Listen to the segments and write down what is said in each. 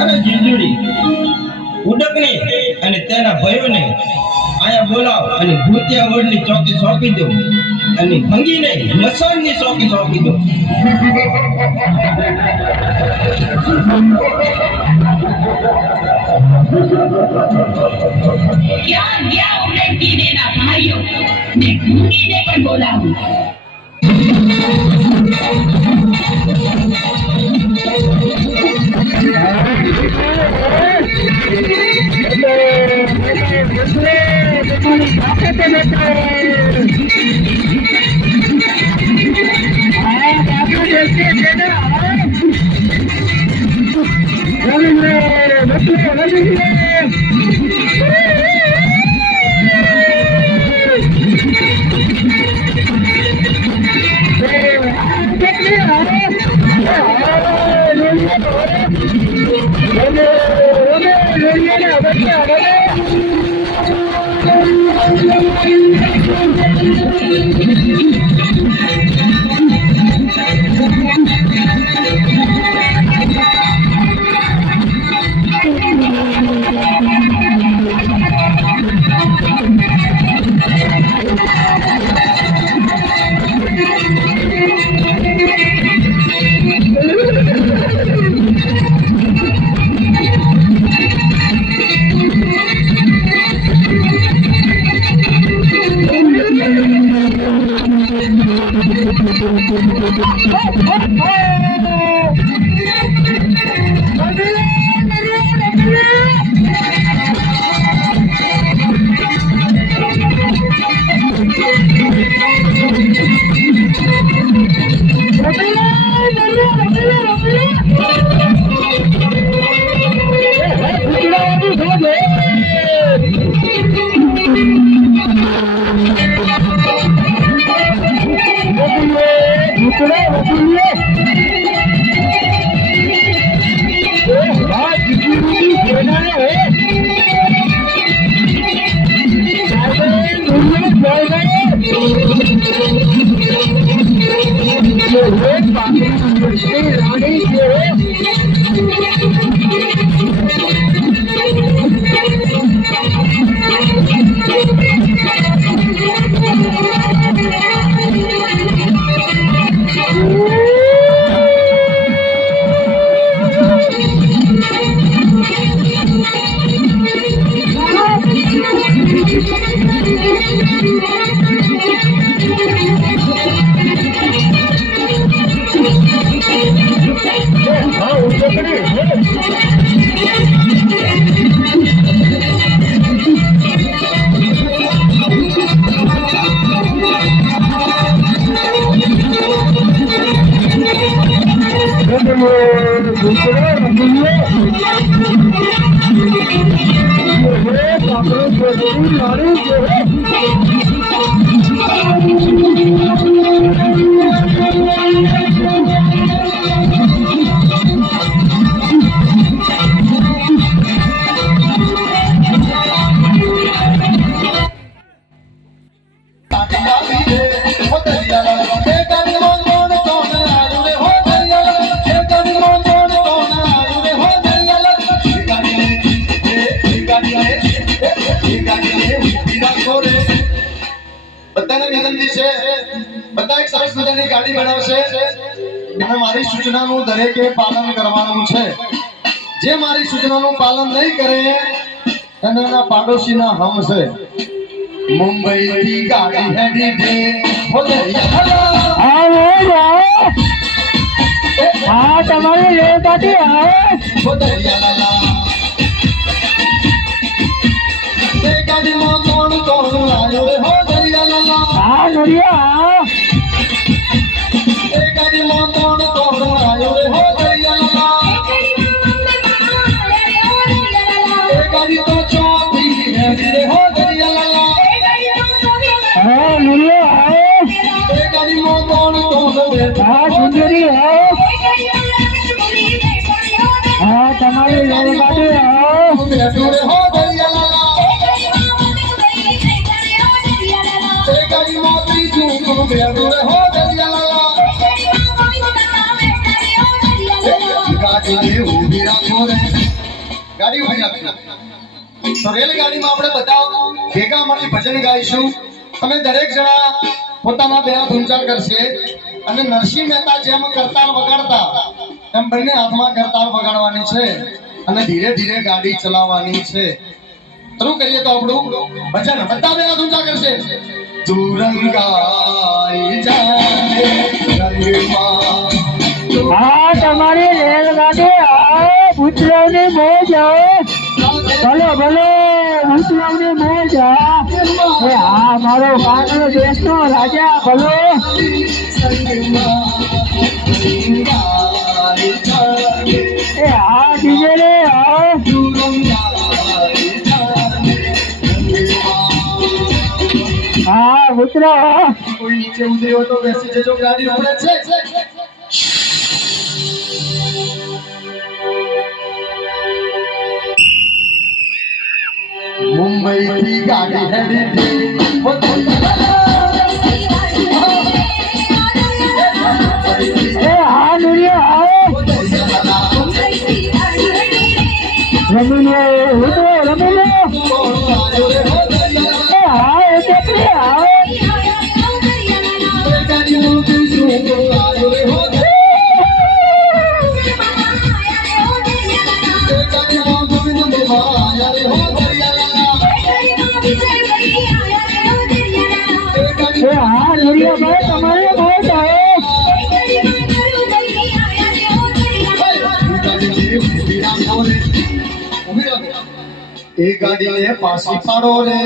અને જીંજુડી ઉડકને અને તેના ભયોને આયા બોલાવ અને ભૂતિયા વડની ચોકી સોંપી દો અને ભંગીને મસાનની ચોકી સોંપી દો. ક્યાં ગયા ઉડકીને ના ભાઈઓ ને ભૂંગીને પણ બોલાવું. ગાડી બનાવશે અને મારી સૂચનાનું દરેકે પાલન કરવાનું છે. જે મારી સૂચનાનું પાલન નહીં કરે અને એના પાડોશીના હમ છે. મુંબઈ થી ગાડી હેડી દે બોલે હા તમારી રેલગાડી આવે ગાડીમાં કોણ કોણ આવ્યો હો દરિયા લાલા. હા દરિયા ગાડીમાં કોણ કોણ આવ્યો હો દરિયા લાલા. ગાડી તો ચોથી હેડી દે હો દરિયા લાલા. હા દરિયા આવે ગાડીમાં કોણ કોણ હા સુંદરી આવે હા તમારી રેલગાડી આવે હો દરિયા લાલા. ગાડીમાં ત્રીજું બેડું હો દરિયા લાલા. ગાડી ઉભી રાખો રે ગાડી ઉભી રાખજો. તો રેલગાડીમાં આપણે બધા ભેગા મળી ભજન ગાઈશું. તમે દરેક જણા પોતાના બે હાથ ઊંચા કરશે અને નરસિંહ મહેતા જેમ કરતાલ વગાડતા એમ બંને હાથમાં કરતાલ વગાડવાની છે અને ધીરે ધીરે ગાડી ચલાવવાની છે. શરૂ કરીએ તો આપણું ભજન. બધા બે હાથ ઊંચા કરશે. તુરંગાઈ જાને રંગમાં હા તમારી રેલગાડી ભૂતરાવની મોજ ભલે ભલે ભૂતરાવની મોજ હા મારો કાનનો દેશનો રાજા ભલો હા ડીજે રે હા ભૂતરાવ કોઈ નીચે ઉતરી હોય તો બેસી જજો. ગાડી ઉભરે છે. મુંબઈ થી ગાડી હેડી હા દુનિયા રમીને રમીને હા એ ચકરી આવે હા દુનિયા ભાઈ તમારે મોજ આવે એ ગાડીને પાછી પાડો રે,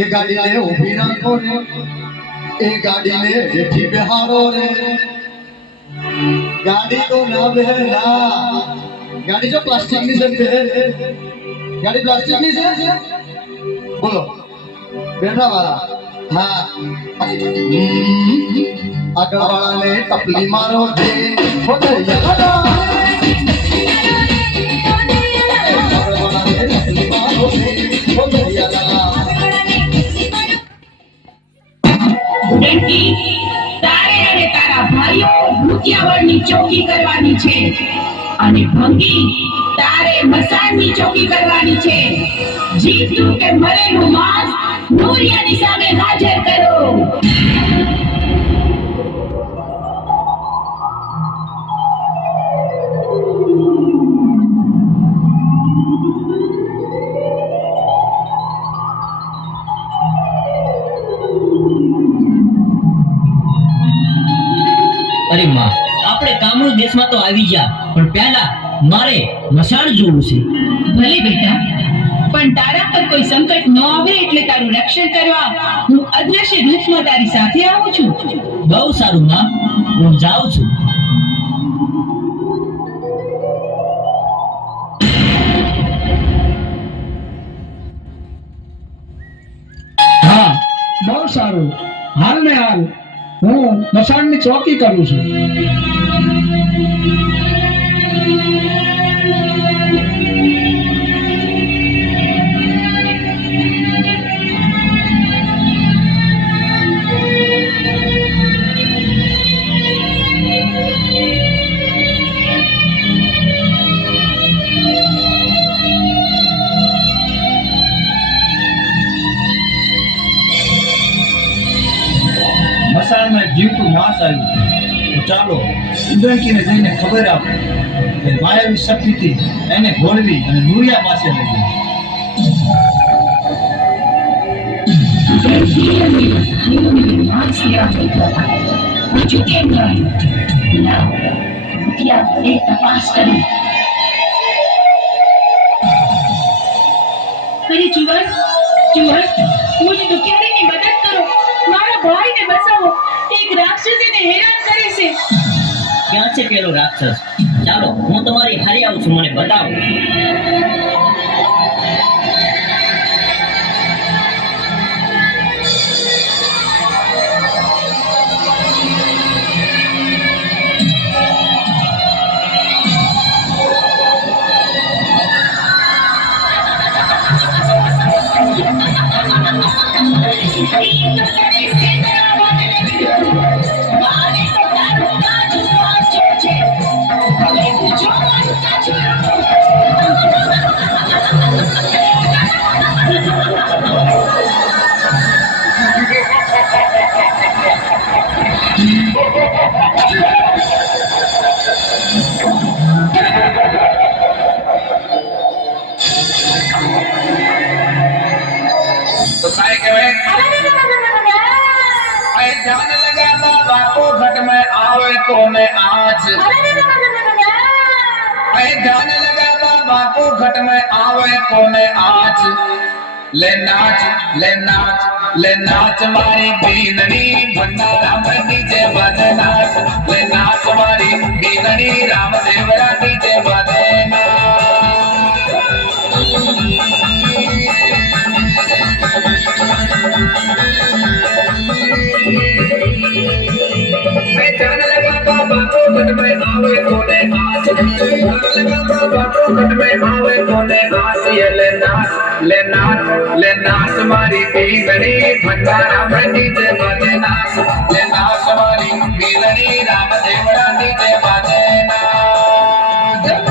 એ ગાડીને ઊભી રાખો રે, એ ગાડીને હેઠી બેહારો રે. ગાડી તો ના બેહે ના. ગાડી જો પ્લાસ્ટિકની છે બેહે. ગાડી પ્લાસ્ટિકની છે. બોલો બેઠા વાળા. હા આગળ વાળાને ટપલી મારો છે. ડંકી, તારે અને તારા ભાઈઓ ભૂતિયાવળની ચોકી કરવાની છે અને ભંગી, તારે મસાણની ચોકી કરવાની છે. જીવતું કે મરેલું માંસ નોરિયાની સામે હાજર કરો. અરે માં, આપણે કામરૂ દેશમાં તો આવી ગયા, પણ પહેલા મારે મસાણ જોવું છે. ભલે બેટા, પણ તારા પર કોઈ સંકટ ન આવે એટલે તારું રક્ષણ કરવા હું અદ્રશ્ય રૂપમાં તારી સાથે આવું છું. બહુ સારું માં, હું જાઉં છું. હા બહુ સારું. હાલ ને હાલ હું મસાણની ચોકી કરું છું. મસાણમાં જીવતું માંસ આવ્યું છે. તો ચાલો ઉદંકીને જઈને ખબર આપો કે માયાવી શક્તિથી એને ઘોળવી અને નુરિયા પાસે લઈ જાય. અરે જુવાન, જુવાન, મુझे દુખિયારીની મદદ કરો. મારા ભાઈને બચાવો. એક રાક્ષસ એને હેરાન કરે છે. ક્યાં છે પેલો રાક્ષસ? ચાલો હું તમારી હારી આવું છું, મને બતાવો. Vale, घट में आवे कोने आज ऐ ध्यान लगा बाबा को घट में आवे कोने आज ले नाच मारी बीननी भंडारा में डीजे बजे नाच ले नाच मारी बीननी रामदेवरा डीजे बजे ध्यान लगा बाबा को घट में आवे कोने आज ध्यान लगा बाबा को घट में आवे कोने आज ये ले नाच मारी बीगड़ी भंडारा में डीजे बजे नाच ले नाच मारी बीगड़ी रामदेवरा डीजे बजे नाच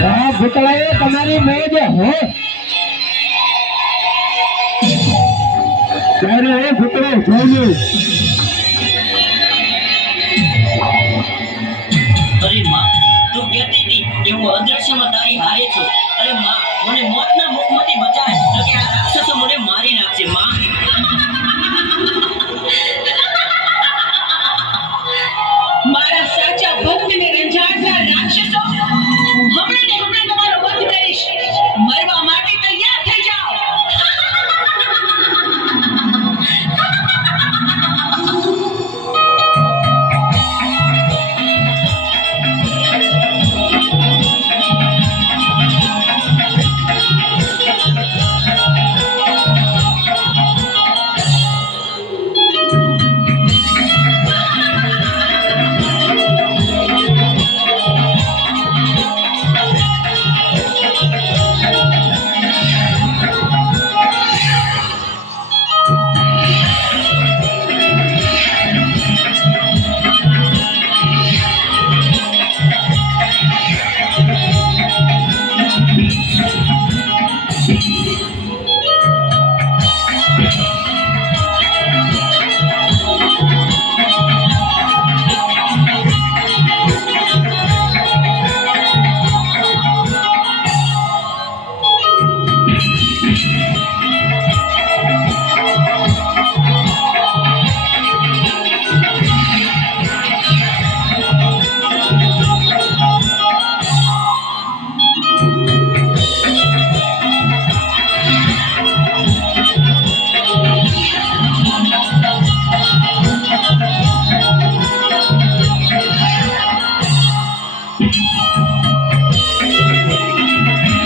હા ભૂતળાએ તમારી મોજ હો ત્યારે એ ભૂતળો જોયું